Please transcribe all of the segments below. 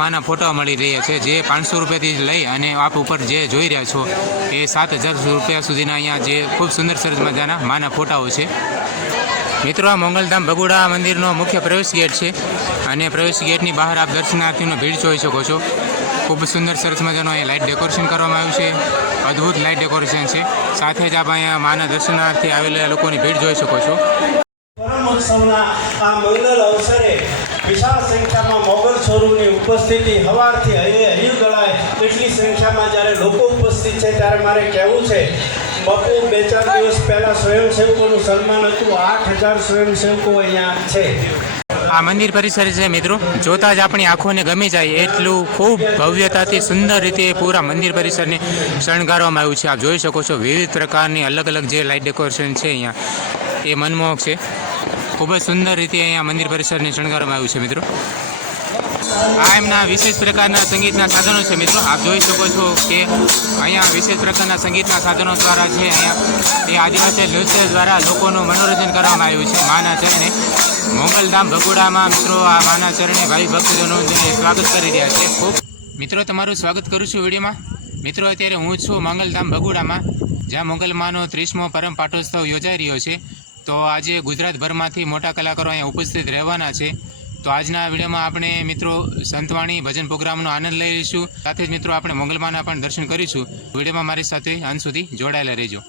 માના ફોટા મળી રહ્યા છે જે 500 રૂપિયાથી લઈ અને આપ ઉપર જે જોઈ રહ્યા છો એ 7000 રૂપિયા સુધીના અહીંયા જે ખૂબ સુંદર સરસ મજાના માના ફોટાઓ છે। મિત્રો આ મોંગલધામ ભગુડા મંદિરનો મુખ્ય પ્રવેશ ગેટ છે અને પ્રવેશ ગેટની બહાર આપ દર્શનાર્થીઓનો ભીડ જોઈ શકો છો। ખૂબ સુંદર સરસ મજાનું અહીંયા લાઇટ ડેકોરેશન કરવામાં આવ્યું છે, અદ્ભુત લાઇટ ડેકોરેશન છે। સાથે જ આપ અહીંયા માના દર્શનાર્થી આવેલા લોકોની ભીડ જોઈ શકો છો। પરમોત્સવના આ મંગલ અવસરે વિશાળ સંખ્યામાં મોગલ સ્વરૂપની ઉપસ્થિતિ સવારથી હરિયું ગળાય એટલી સંખ્યામાં જ્યારે લોકો ઉપસ્થિત છે ત્યારે મારે કહેવું છે બપુ 2-4 દિવસ પહેલાં સ્વયંસેવકોનું સન્માન હતું। 8000 સ્વયંસેવકો અહીંયા છે। આ મંદિર પરિસર છે મિત્રો, જોતા જ આપણી આંખોને ગમી જાય એટલું ખૂબ ભવ્યતાથી સુંદર રીતે પૂરા મંદિર પરિસરને શણગારવામાં આવ્યું છે। આપ જોઈ શકો છો વિવિધ પ્રકારની અલગ અલગ જે લાઇટ ડેકોરેશન છે અહીંયા એ મનમોહક છે। ખૂબ જ સુંદર રીતે અહીંયા મંદિર પરિસરને શણગારવામાં આવ્યું છે મિત્રો। આ એમના વિશેષ પ્રકારના સંગીતના સાધનો છે મિત્રો, આપ જોઈ શકો છો કે અહીંયા વિશેષ પ્રકારના સંગીતના સાધનો દ્વારા છે અહીંયા એ આદિવાસી નૃત્ય દ્વારા લોકોનું મનોરંજન કરવામાં આવ્યું છે માના ચરણે। મોંગલધામ ભગુડામાં મિત્રો આ માના ચરણે ભાઈ ભક્તજનોનું સ્વાગત કરી રહ્યા છે। ખૂબ મિત્રો તમારું સ્વાગત કરું છું વિડીયોમાં। મિત્રો અત્યારે હું છું મોંગલધામ ભગુડામાં, જ્યાં મોંગલમાનો 30મો પરમ પાટોત્સવ યોજાઈ રહ્યો છે। તો આજે ગુજરાતભરમાંથી મોટા કલાકારો અહીંયા ઉપસ્થિત રહેવાના છે। તો આજના વિડીયોમાં આપણે મિત્રો સંતવાણી ભજન પ્રોગ્રામનો આનંદ લઈ લઈશું, સાથે જ મિત્રો આપણે મોંગલમાના પણ દર્શન કરીશું। વિડીયોમાં મારી સાથે અંત સુધી જોડાયેલા રહેજો।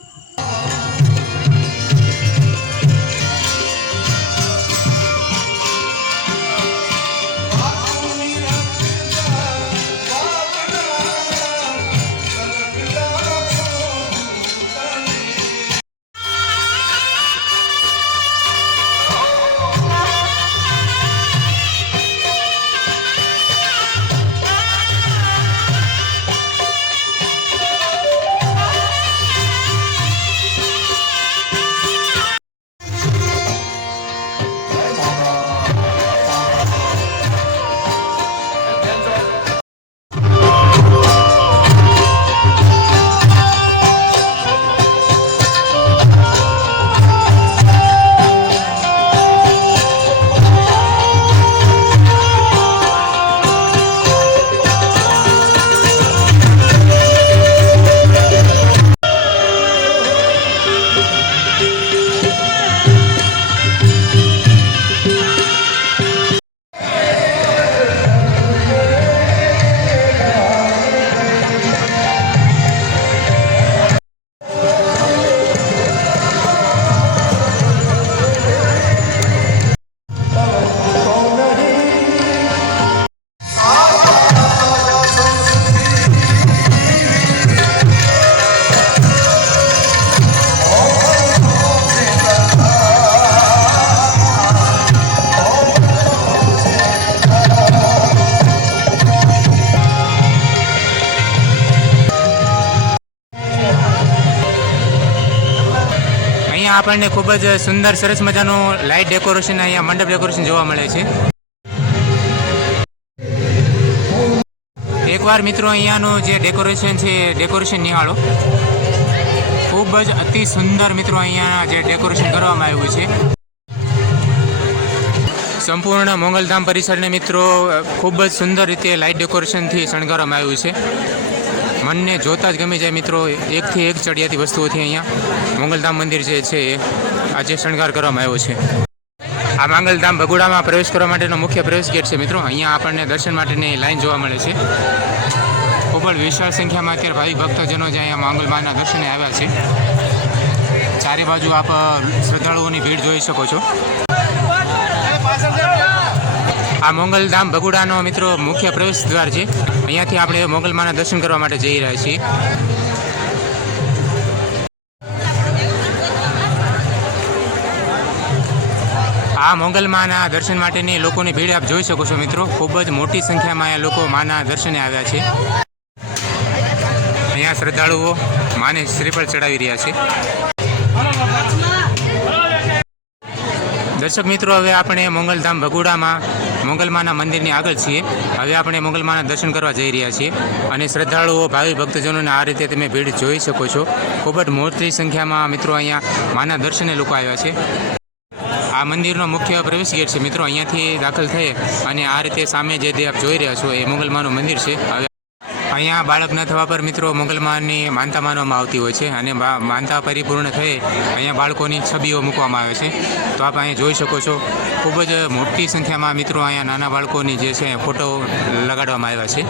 આપણને ખૂબ જ સુંદર સરસ મજાનું લાઇટ ડેકોરેશન અહીંયા મંડપ ડેકોરેશન જોવા મળે છે। એકવાર મિત્રો અહીંયાનું જે ડેકોરેશન છે ડેકોરેશન નિહાળો, ખૂબ જ અતિ સુંદર મિત્રો અહીંયા જે ડેકોરેશન કરવામાં આવ્યું છે। સંપૂર્ણ મોંગલધામ પરિસરને મિત્રો ખૂબ જ સુંદર રીતે લાઇટ ડેકોરેશનથી શણગારવામાં આવ્યું છે। મનને જોતા જ ગમી જાય મિત્રો, એકથી એક ચડિયાતી વસ્તુઓથી અહીંયા મોંગલધામ મંદિર જે છે એ આજે શણગાર કરવામાં આવ્યો છે। આ મોંગલધામ ભગુડામાં પ્રવેશ કરવા માટેનો મુખ્ય પ્રવેશ ગેટ છે મિત્રો। અહીંયા આપણને દર્શન માટેની લાઈન જોવા મળે છે। ખૂબ જ વિશાળ સંખ્યામાં અત્યારે ભાવિ ભક્તજનો જે અહીંયા મોંગલમાના દર્શને આવ્યા છે। ચારે બાજુ આપ શ્રદ્ધાળુઓની ભીડ જોઈ શકો છો। આ મોંગલધામ ભગુડાનો મિત્રો મુખ્ય પ્રવેશ દ્વાર છે। અહીંયાથી આપણે મોંગલમાના દર્શન કરવા માટે જઈ રહ્યા છીએ। આ મોંગલમાના દર્શન માટેની લોકોની ભીડ આપ જોઈ શકો છો મિત્રો। ખૂબ જ મોટી સંખ્યામાં અહીંયા લોકો માના દર્શને આવ્યા છે। અહીંયા શ્રદ્ધાળુઓ માને શ્રીફળ ચડાવી રહ્યા છે। દર્શક મિત્રો હવે આપણે મોંગલધામ ભગુડામાં મોંગલમાના મંદિરની આગળ છીએ। હવે આપણે મોંગલમાના દર્શન કરવા જઈ રહ્યા છીએ અને શ્રદ્ધાળુઓ ભાવિ ભક્તજનોને આ રીતે તમે ભીડ જોઈ શકો છો। ખૂબ જ મોટી સંખ્યામાં મિત્રો અહીંયા માના દર્શને લોકો આવ્યા છે। આ આ મંદિરનો મુખ્ય પ્રવેશ ગેટ છે મિત્રો. અહીંયાથી દાખલ થઈ અને આ રીતે સામે જે આપ જોઈ રહ્યા છો એ મોગલમાનું મંદિર છે. હવે અહીંયા બાળક ન થવા પર મિત્રો મોગલમાની માનતા માનવામાં આવતી હોય છે અને માનતા પરિપૂર્ણ થઈ અહીંયા બાળકોની છબીઓ મૂકવામાં આવે છે. તો આપ અહીંયા જોઈ શકો છો ખૂબ જ મોટી સંખ્યામાં મિત્રો અહીંયા નાના બાળકોની જે છે ફોટો લગાડવામાં આવ્યા છે.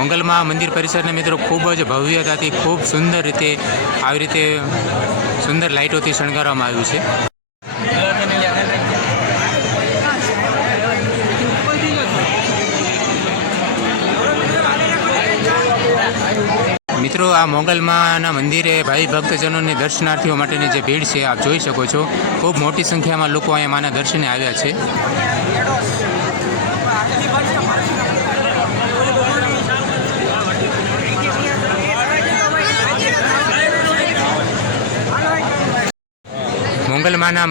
મોગલમાં મંદિર પરિસરને મિત્રો ખૂબ જ ભવ્યતાથી ખૂબ સુંદર રીતે આવી રીતે સુંદર લાઇટોથી શણગારવામાં આવ્યું છે. મિત્રો આ મોગલમાના મંદિરે ભાઈ ભક્તજનોની દર્શનાર્થીઓ માટેની જે ભીડ છે આપ જોઈ શકો છો. ખૂબ મોટી સંખ્યામાં લોકો અહીંયા માના દર્શને આવ્યા છે. મોગલમાના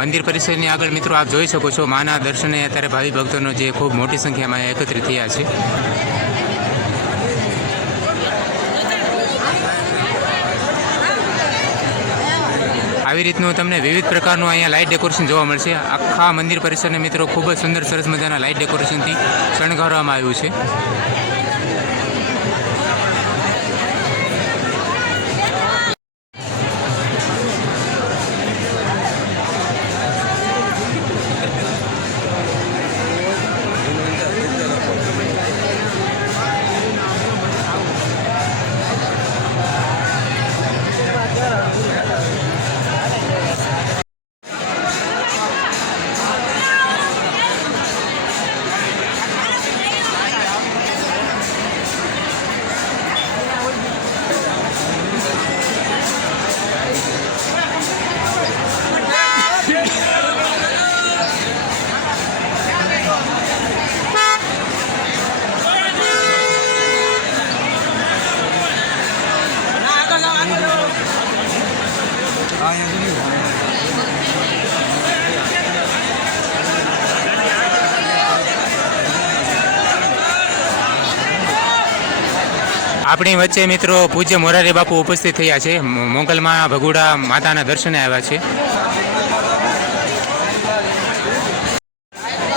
મંદિર પરિસરની આગળ મિત્રો આપ જોઈ શકો છો માના દર્શને અત્યારે ભાવિ ભક્તોનો જે ખૂબ મોટી સંખ્યામાં એકત્રિત થયા છે. આવી રીતનું તમને વિવિધ પ્રકારનું અહીંયા લાઇટ ડેકોરેશન જોવા મળશે. આખા મંદિર પરિસરને મિત્રો ખૂબ જ સુંદર સરસ મજાના લાઇટ ડેકોરેશનથી શણગારવામાં આવ્યું છે. આપણી વચ્ચે મિત્રો પૂજ્ય મોરારી બાપુ ઉપસ્થિત થયા છે. મોગલમાં ભગુડા માતાના દર્શને આવ્યા છે.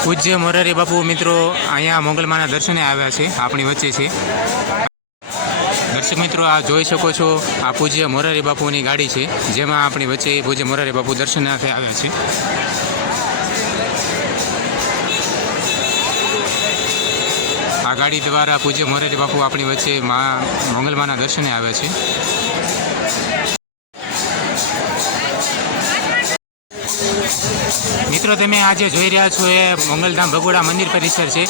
પૂજ્ય મોરારી બાપુ મિત્રો અહીંયા મોગલમાના દર્શને આવ્યા છે, આપણી વચ્ચે છે. દર્શક મિત્રો આ જોઈ શકો છો આ પૂજ્ય મોરારી બાપુની ગાડી છે, જેમાં આપણી વચ્ચે પૂજ્ય મોરારી બાપુ દર્શનાર્થે આવ્યા છે. આ ગાડી દ્વારા પૂજ્ય મોરારી બાપુ આપણી વચ્ચે મોગલમાના દર્શને આવ્યા છે. મિત્રો તમે આજે જોઈ રહ્યા છો એ મોગલધામ ભગોડા મંદિર પરિસર છે.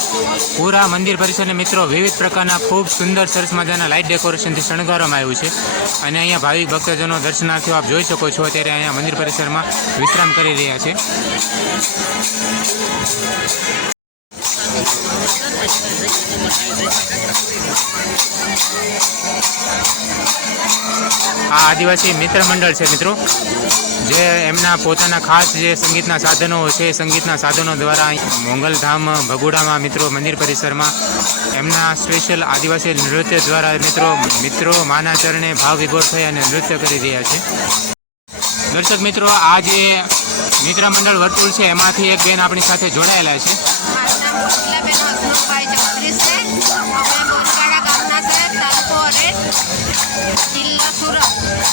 પૂરા મંદિર પરિસરને મિત્રો વિવિધ પ્રકારના ખૂબ સુંદર સરસ મજાના લાઇટ ડેકોરેશનથી શણગારવામાં આવ્યું છે. અને અહીંયા ભાવિક ભક્તજનો દર્શનાર્થીઓ આપ જોઈ શકો છો અત્યારે અહીંયા મંદિર પરિસરમાં વિશ્રામ કરી રહ્યા છે. આ આદિવાસી મિત્ર મંડળ છે મિત્રો, જે એમના પોતાના ખાસ જે સંગીતના સાધનો છે, સંગીતના સાધનો દ્વારા મોગલધામ ભગોડામાં મિત્રો મંદિર પરિસરમાં એમના સ્પેશિયલ આદિવાસી નૃત્ય દ્વારા મિત્રો માના ચરણે ભાવ વિભોર થઈ અને નૃત્ય કરી રહ્યા છે. દર્શક મિત્રો આ જે મિત્ર મંડળ વર્તુળ છે એમાંથી એક બેન આપણી સાથે જોડાયેલા છે. જિલ્લા સુરત.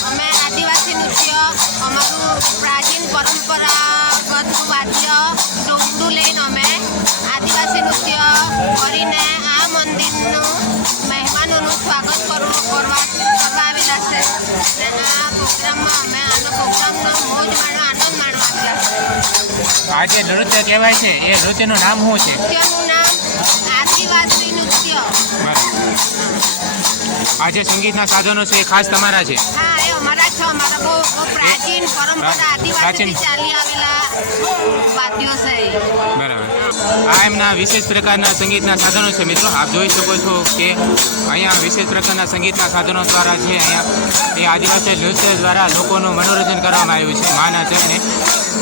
અમે આદિવાસી નૃત્ય અમારું પ્રાચીન પરંપરાગત વાદ્ય ડોમડું લઈને અમે આદિવાસી નૃત્ય કરીને આ મંદિરનું મહેમાનોનું સ્વાગત કરવા આવેલા છે. અને આ પ્રોગ્રામમાં અમે આનો પ્રોગ્રામનો મોજ માણવા આનંદ માણવા આવેલા છે. આ જે નૃત્ય કહેવાય છે એ નૃત્યનું નામ શું છે? નૃત્યનું નામ આદિવાસી નૃત્ય. આ જે સંગીતના સાધનો છે એ ખાસ તમારા છે? હા, એ અમારા છે. અમારા બહુ પ્રાચીન પરંપરા આદિવાસી ચાલી આવેલા વાદ્યો છે. બરાબર. આ એમના વિશેષ પ્રકારના સંગીતના સાધનો છે મિત્રો. આપ જોઈ શકો છો કે અહીંયા વિશેષ પ્રકારના સંગીતના સાધનો દ્વારા છે અહીંયા એ આદિવાસી નૃત્ય દ્વારા લોકોનું મનોરંજન કરવામાં આવ્યું છે. માના ચરણે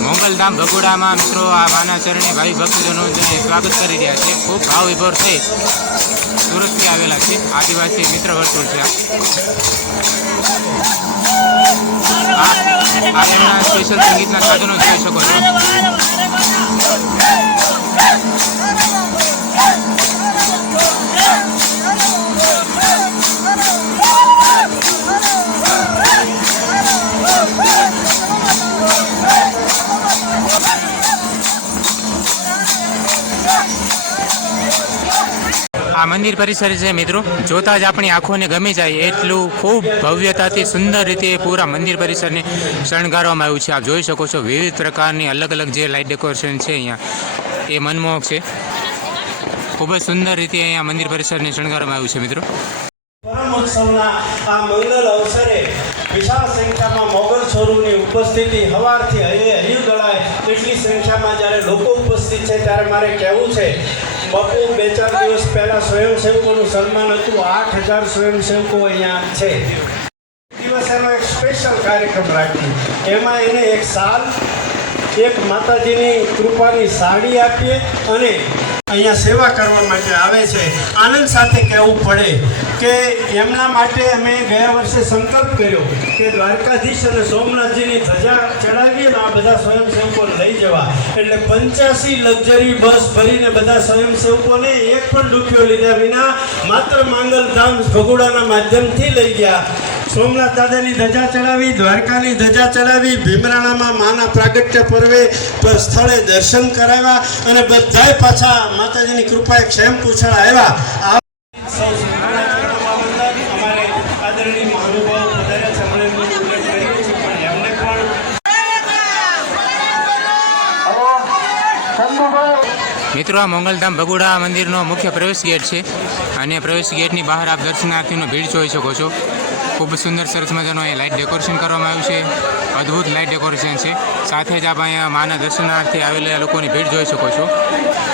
મોગલધામ ભગોડામાં મિત્રો આ માના ચરણે ભાઈ ભક્તજનો સ્વાગત કરી રહ્યા છે. ખૂબ ભાવ વિભોર થઈ સુરતથી આવેલા છે. આદિવાસી મિત્ર વર્તુળ છે આ. એમના સ્પેશિયલ સંગીતના સાધનો જોઈ શકો છો. આ મંદિર પરિસર છે મિત્રો, જોતા જ આપણી આંખોને ગમી જાય એટલું ખૂબ ભવ્યતાથી સુંદર રીતે પૂરા મંદિર પરિસરને શણગારવામાં આવ્યું છે. આપ જોઈ શકો છો વિવિધ પ્રકારની અલગ અલગ જે લાઇટ ડેકોરેશન છે અહીંયા એ મનમોહક છે. ખૂબ જ સુંદર રીતે અહીંયા મંદિર પરિસરને શણગારવામાં આવ્યું છે મિત્રો. પરમોત્સવના આ મંગલ અવસરે વિશાળ સંખ્યામાં મોગલ છોરુની ઉપસ્થિતિ સવારથી હૈયું દળાય એટલી સંખ્યામાં જ્યારે લોકો ઉપસ્થિત છે ત્યારે મારે કહેવું છે બપુ 2-4 દિવસ પહેલા સ્વયંસેવકોનું સન્માન હતું. 8,000 સ્વયંસેવકો અહીંયા છે. દિવસ એનો એક સ્પેશિયલ કાર્યક્રમ રાખ્યો. એમાં એને એક સાલ એક માતાજીની કૃપાની સાડી આપીએ અને અહીંયા સેવા કરવા માટે આવે છે. આનંદ સાથે કહેવું પડે કે એમના માટે અમે ગયા વર્ષે સંકલ્પ કર્યો કે દ્વારકાધીશ અને સોમનાથજીની ધજા ચડાવીએ ને આ બધા સ્વયંસેવકો લઈ જવા. એટલે 85 લક્ઝરી બસ ભરીને બધા સ્વયંસેવકોને એક પણ રૂપિયો લીધા વિના માત્ર માંગલધામ ભગોડાના માધ્યમથી લઈ ગયા. સોમનાથ દાદાની ધજા ચડાવી, દ્વારકાની ધજા ચડાવી, ભીમરાણામાં માના પ્રાગટ્ય પર્વે સ્થળે દર્શન કરાવ્યા અને બધાય પાછા માતાજીની કૃપાએ ક્ષેમ પૂછડા આવ્યા. અમારે આદરણીય મહાનુભાવ પધાર્યા છે, હમણાં એમનો ઉલ્લેખ કર્યો છે, પણ એમને પણ મિત્રો આ મોંગલધામ ભગોડા મંદિરનો મુખ્ય પ્રવેશ ગેટ છે અને પ્રવેશ ગેટની બહાર આપ દર્શનાર્થીનો ભીડ જોઈ શકો છો. ખૂબ સુંદર સરસ મજાનું અહીંયા લાઇટ ડેકોરેશન કરવામાં આવ્યું છે. અદ્ભુત લાઇટ ડેકોરેશન છે. સાથે જ આપ અહીંયા માના દર્શનાર્થે આવેલા લોકોની ભીડ જોઈ શકો છો.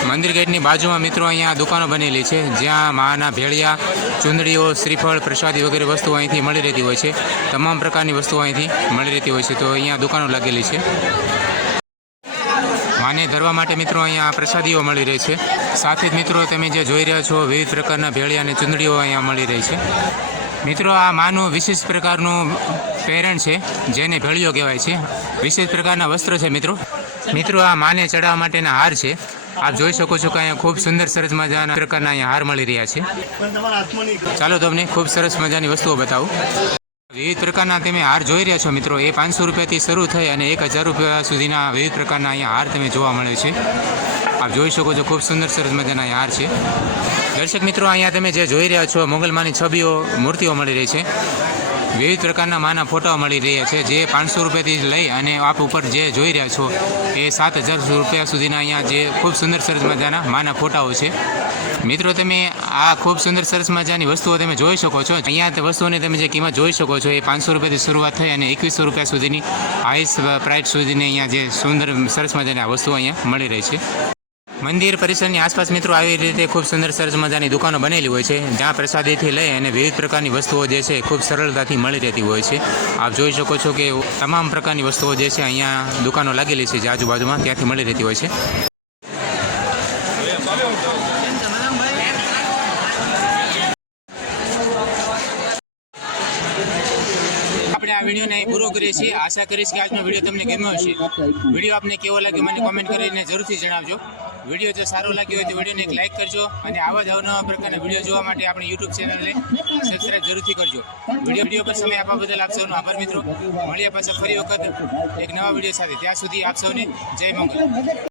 મંદિર ગેટની બાજુમાં મિત્રો અહીંયા દુકાનો બનેલી છે જ્યાં માના ભેળિયા, ચૂંદડીઓ, શ્રીફળ, પ્રસાદી વગેરે વસ્તુઓ અહીંથી મળી રહેતી હોય છે. તમામ પ્રકારની વસ્તુઓ અહીંથી મળી રહેતી હોય છે. તો અહીંયા દુકાનો લાગેલી છે. માને ધરવા માટે મિત્રો અહીંયા પ્રસાદીઓ મળી રહી છે. સાથે જ મિત્રો તમે જે જોઈ રહ્યા છો વિવિધ પ્રકારના ભેળિયા અને ચૂંદડીઓ અહીંયા મળી રહી છે. મિત્રો આ માનું વિશેષ પ્રકારનું પહેરણ છે જેને ભેળિયો કહેવાય છે. વિશેષ પ્રકારના વસ્ત્ર છે મિત્રો આ માને ચડાવવા માટેના હાર છે. આપ જોઈ શકો છો કે અહીંયા ખૂબ સુંદર સરસ મજાના પ્રકારના અહીંયા હાર મળી રહ્યા છે. ચાલો તમને ખૂબ સરસ મજાની વસ્તુઓ બતાવું. વિવિધ પ્રકારના તમે હાર જોઈ રહ્યા છો મિત્રો, એ 500 રૂપિયાથી શરૂ થઈ અને 1,000 રૂપિયા સુધીના વિવિધ પ્રકારના અહીંયા હાર તમે જોવા મળે છે. આપ જોઈ શકો છો ખૂબ સુંદર સરસ મજાના અહીંયા હાર છે. દર્શક મિત્રો અહીંયા તમે જે જોઈ રહ્યા છો મોગલમાની છબીઓ, મૂર્તિઓ મળી રહી છે. વિવિધ પ્રકારના માના ફોટાઓ મળી રહ્યા છે જે 500 રૂપિયાથી લઈ અને આપ ઉપર જે જોઈ રહ્યા છો એ 7,000 રૂપિયા સુધીના અહીંયા જે ખૂબ સુંદર સરસ મજાના માના ફોટાઓ છે. મિત્રો તમે આ ખૂબ સુંદર સરસ મજાની વસ્તુઓ તમે જોઈ શકો છો. અહીંયા તે વસ્તુઓની તમે જે કિંમત જોઈ શકો છો એ 500 રૂપિયાથી શરૂઆત થઈ અને 2,100 રૂપિયા સુધીની હાઈસ પ્રાઇસ સુધીની અહીંયા જે સુંદર સરસ મજાની આ વસ્તુઓ અહીંયા મળી રહી છે. મંદિર પરિસરની આસપાસ મિત્રો આવી રીતે ખૂબ સુંદર સરસ મજાની દુકાનો બનેલી હોય છે જ્યાં પ્રસાદીથી લઈ અને વિવિધ પ્રકારની વસ્તુઓ જે છે ખૂબ સરળતાથી મળી રહેતી હોય છે. આપ જોઈ શકો છો કે તમામ પ્રકારની વસ્તુઓ જે છે અહીંયા દુકાનો લાગેલી છે જે આજુબાજુમાં ત્યાંથી મળી રહેતી હોય છે. આપણે આ વિડીયોને અહીં પૂરો કરીએ છીએ. આશા કરીશ કે આજનો વિડીયો તમને ગમ્યો હશે. વિડીયો આપને કેવો લાગ્યો મને કોમેન્ટ કરીને જરૂરથી જણાવજો. વિડીયો જો સારો લાગ્યો હોય તો વિડીયોને એક લાઇક કરજો અને આવા જ અવનવા પ્રકારના વિડીયો જોવા માટે આપણી યુટ્યુબ ચેનલને સબસ્ક્રાઈબ જરૂરથી કરજો. વિડીયો પર સમય આપવા બદલ આપ સૌનો આભાર મિત્રો. મળ્યા પાછા ફરી વખત એક નવા વિડીયો સાથે. ત્યાં સુધી આપ સૌને જય મંગલ.